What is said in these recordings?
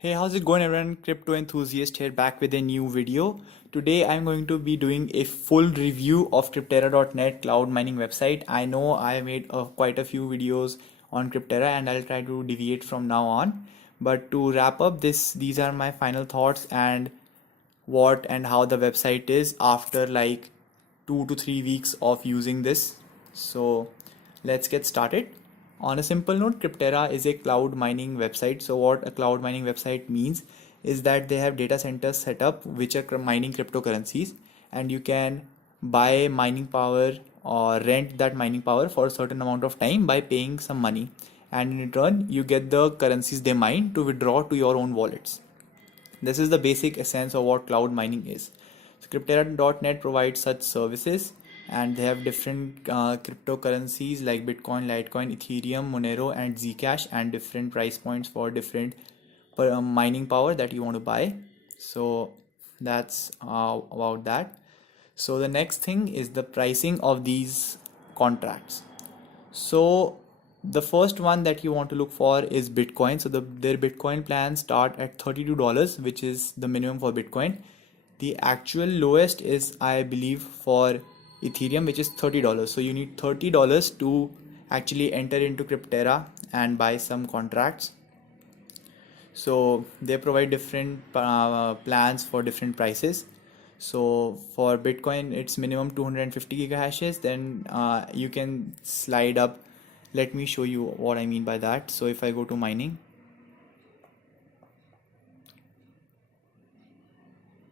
Hey, how's it going everyone? Crypto enthusiast here back with a new video. Today I'm going to be doing a full review of Cryptera.net cloud mining website. I know I made quite a few videos on Cryptera and I'll try to deviate from now on. But to wrap up these are my final thoughts and what and how the website is after like 2 to 3 weeks of using this. So let's get started. On a simple note, Cryptera is a cloud mining website. So what a cloud mining website means is that they have data centers set up which are mining cryptocurrencies, and you can buy mining power or rent that mining power for a certain amount of time by paying some money, and in return you get the currencies they mine to withdraw to your own wallets. This is the basic essence of what cloud mining is. So Cryptera.net provides such services, and they have different cryptocurrencies like Bitcoin, Litecoin, Ethereum, Monero, and Zcash, and different price points for different mining power that you want to buy. So that's about that. So the next thing is the pricing of these contracts. So the first one that you want to look for is Bitcoin. So their Bitcoin plans start at $32, which is the minimum for Bitcoin. The actual lowest is, I believe, for Ethereum, which is $30. So you need $30 to actually enter into Cryptera and buy some contracts. So they provide different plans for different prices. So for Bitcoin, it's minimum 250 gigahashes. Then you can slide up. Let me show you what I mean by that. So if I go to mining,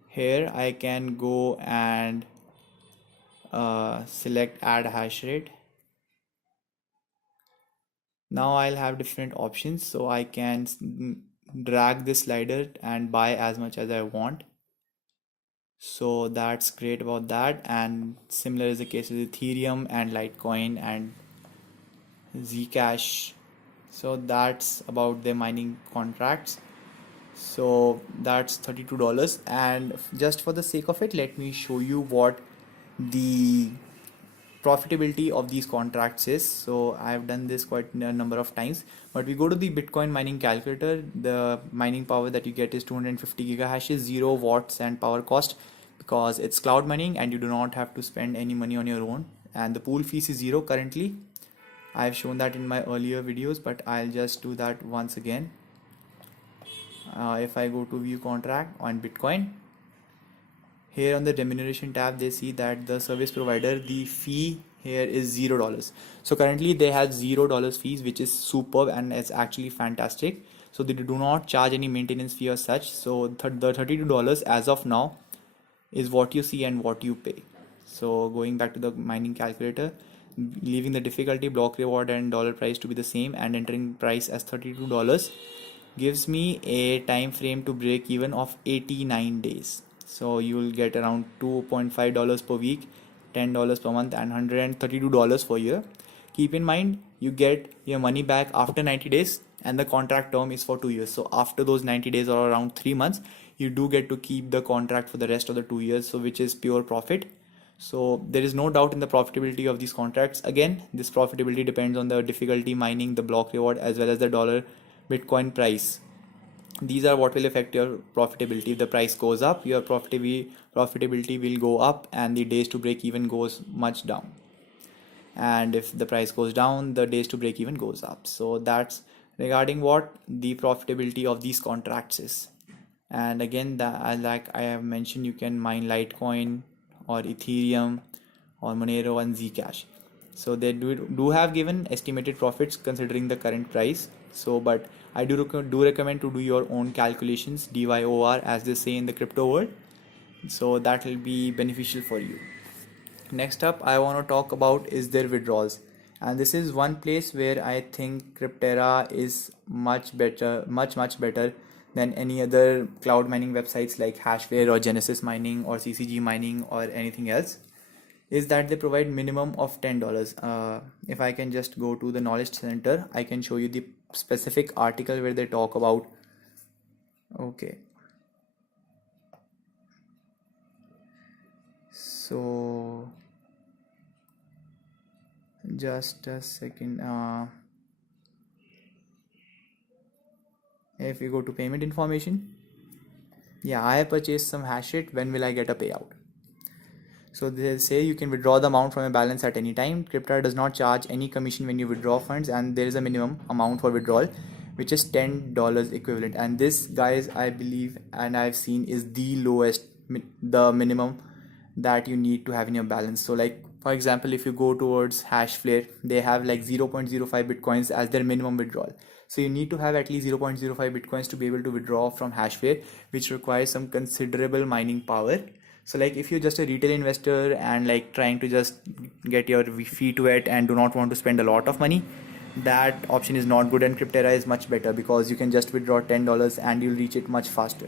here I can go and select add hash rate. Now I'll have different options. So I can drag this slider and buy as much as I want. So that's great about that, and similar is the case with Ethereum and Litecoin and Zcash. So that's about the mining contracts. So that's $32, and just for the sake of it, let me show you what the profitability of these contracts is. So I've done this quite a number of times, but we go to the Bitcoin mining calculator. The mining power that you get is 250 gigahashes, 0 watts and power cost, because it's cloud mining and you do not have to spend any money on your own, and the pool fees is 0 currently. I've shown that in my earlier videos, but I'll just do that once again. If I go to view contract on Bitcoin, here on the remuneration tab, they see that the service provider, the fee here is $0. So currently they have $0 fees, which is superb and it's actually fantastic. So they do not charge any maintenance fee or such. So the $32 as of now is what you see and what you pay. So going back to the mining calculator, leaving the difficulty, block reward, and dollar price to be the same, and entering price as $32 gives me a time frame to break even of 89 days. So you will get around $2.5 per week, $10 per month, and $132 per year. Keep in mind, you get your money back after 90 days, and the contract term is for 2 years. So after those 90 days or around 3 months, you do get to keep the contract for the rest of the 2 years, so which is pure profit. So there is no doubt in the profitability of these contracts. Again, this profitability depends on the difficulty mining, the block reward, as well as the dollar Bitcoin price. These are what will affect your profitability. If the price goes up, your profitability will go up, and the days to break even goes much down. And if the price goes down, the days to break even goes up. So that's regarding what the profitability of these contracts is. And again, that, like I have mentioned, you can mine Litecoin or Ethereum or Monero and Zcash. So they do have given estimated profits considering the current price. So but I do recommend to do your own calculations, DYOR, as they say in the crypto world. So that will be beneficial for you. Next up, I want to talk about is their withdrawals, and this is one place where I think Cryptera is much better, much better than any other cloud mining websites like Hashware or Genesis Mining or CCG Mining or anything else. Is that they provide minimum of $10. If I can just go to the Knowledge Center, I can show you the specific article where they talk about. Okay, so just a second. If we go to payment information, yeah, I have purchased some hash rate. When will I get a payout? So they say you can withdraw the amount from a balance at any time. Crypto does not charge any commission when you withdraw funds, and there is a minimum amount for withdrawal, which is $10 equivalent. And this, guys, I believe and I've seen is the lowest, the minimum that you need to have in your balance. So like for example, if you go towards Hashflare, they have like 0.05 bitcoins as their minimum withdrawal. So you need to have at least 0.05 bitcoins to be able to withdraw from Hashflare, which requires some considerable mining power. So like if you're just a retail investor and like trying to just get your feet wet and do not want to spend a lot of money, that option is not good, and Cryptera is much better because you can just withdraw $10 and you'll reach it much faster.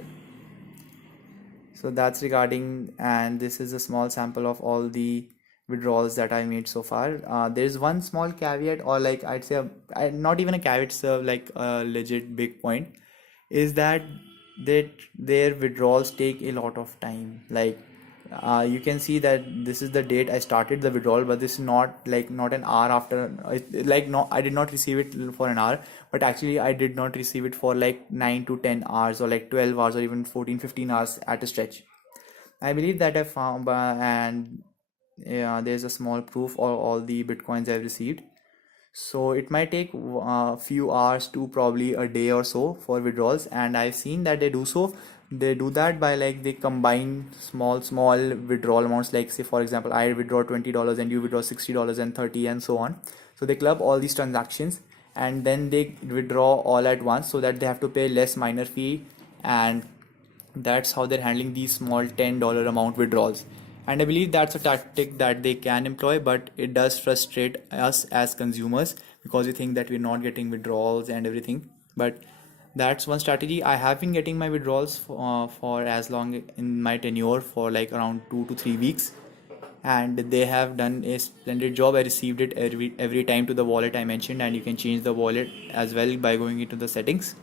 So that's regarding, and this is a small sample of all the withdrawals that I made so far. There's one small caveat, or like I'd say not even a caveat, it's like a legit big point, is that their withdrawals take a lot of time. Like you can see that this is the date I started the withdrawal, but this is not an hour after. Like no, I did not receive it for an hour, but actually I did not receive it for like 9 to 10 hours or like 12 hours or even 14-15 hours at a stretch. I believe that I found, and yeah, there's a small proof of all the bitcoins I've received. So it might take a few hours to probably a day or so for withdrawals, and I've seen that they do so. They do that by like they combine small withdrawal amounts. Like say for example, I withdraw $20 and you withdraw $60 and 30 and so on. So they club all these transactions and then they withdraw all at once so that they have to pay less miner fee, and that's how they're handling these small $10 amount withdrawals. And I believe that's a tactic that they can employ, but it does frustrate us as consumers because we think that we're not getting withdrawals and everything. But that's one strategy. I have been getting my withdrawals for as long in my tenure for like around 2 to 3 weeks, and they have done a splendid job. I received it every time to the wallet I mentioned, and you can change the wallet as well by going into the settings.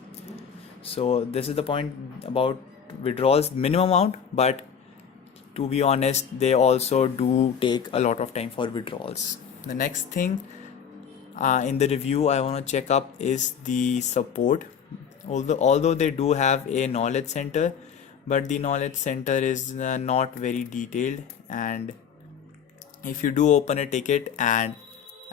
So this is the point about withdrawals minimum amount, but to be honest, they also do take a lot of time for withdrawals. The next thing in the review I want to check up is the support. Although they do have a knowledge center, but the knowledge center is not very detailed, and if you do open a ticket and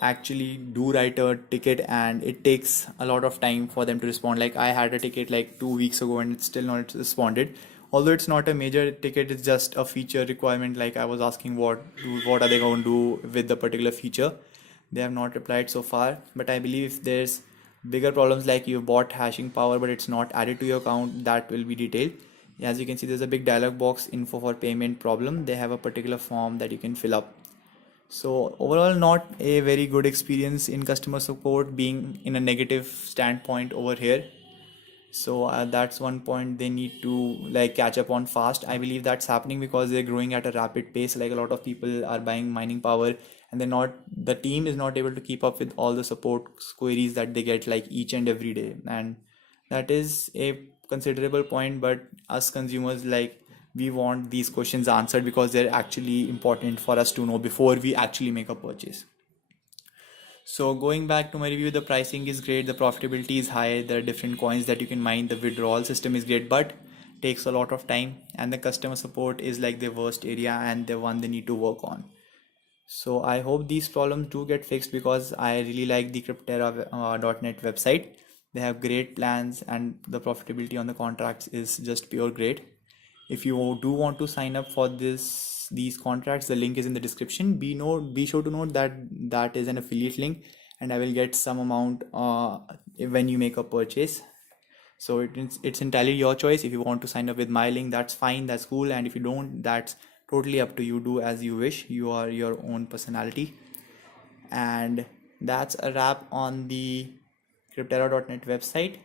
actually do write a ticket, and it takes a lot of time for them to respond. Like I had a ticket like 2 weeks ago and it's still not responded. Although it's not a major ticket, it's just a feature requirement. Like I was asking what are they going to do with the particular feature. They have not replied so far, but I believe if there's bigger problems like you bought hashing power but it's not added to your account, that will be detailed. As you can see, there's a big dialog box, info for payment problem. They have a particular form that you can fill up. So overall, not a very good experience in customer support, being in a negative standpoint over here. So that's one point they need to like catch up on fast. I believe that's happening because they're growing at a rapid pace. Like a lot of people are buying mining power, and the team is not able to keep up with all the support queries that they get like each and every day. And that is a considerable point, but us consumers, like, we want these questions answered because they're actually important for us to know before we actually make a purchase. So going back to my review, the pricing is great, the profitability is high, there are different coins that you can mine, the withdrawal system is great, but takes a lot of time, and the customer support is like the worst area and the one they need to work on. So I hope these problems do get fixed because I really like the Cryptera.net website. They have great plans and the profitability on the contracts is just pure great. If you do want to sign up for these contracts, the link is in the description. Be sure to note that that is an affiliate link, and I will get some amount when you make a purchase. So it's entirely your choice. If you want to sign up with my link, that's fine, that's cool, and if you don't, that's totally up to you. Do as you wish. You are your own personality. And that's a wrap on the Cryptera.net website.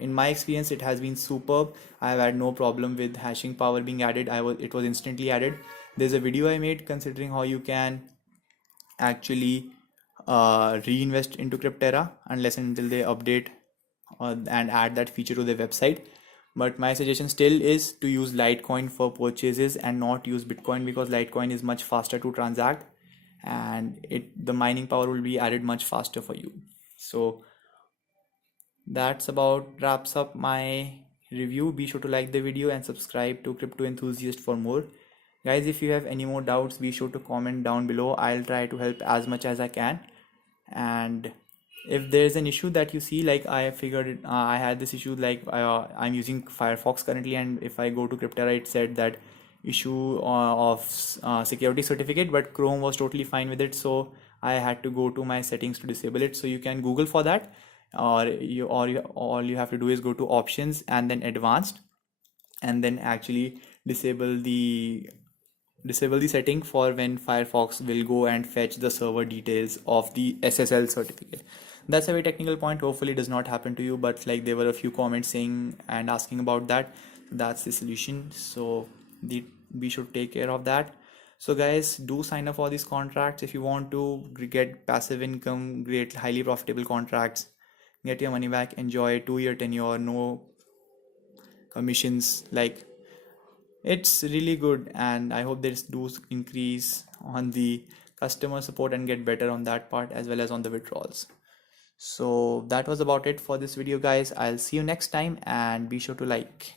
In my experience, it has been superb. I have had no problem with hashing power being added. It was instantly added. There's a video I made considering how you can actually reinvest into Cryptera unless and until they update and add that feature to their website. But my suggestion still is to use Litecoin for purchases and not use Bitcoin, because Litecoin is much faster to transact, and the mining power will be added much faster for you. So that's about wraps up my review. Be sure to like the video and subscribe to Crypto Enthusiast for more. Guys, if you have any more doubts, be sure to comment down below. I'll try to help as much as I can. And if there's an issue that you see, like I figured I had this issue, like I'm using Firefox currently, and if I go to Cryptera, it said that issue of security certificate, but Chrome was totally fine with it, so I had to go to my settings to disable it. So you can Google for that, or all you have to do is go to options and then advanced, and then actually disable the setting for when Firefox will go and fetch the server details of the SSL certificate. That's a very technical point. Hopefully it does not happen to you, but like there were a few comments saying and asking about that. That's the solution. So we should take care of that. So guys, do sign up for these contracts if you want to get passive income, great highly profitable contracts, get your money back, enjoy 2-year tenure, no commissions. Like, it's really good, and I hope there's do increase on the customer support and get better on that part as well as on the withdrawals. So that was about it for this video, guys. I'll see you next time, and be sure to like.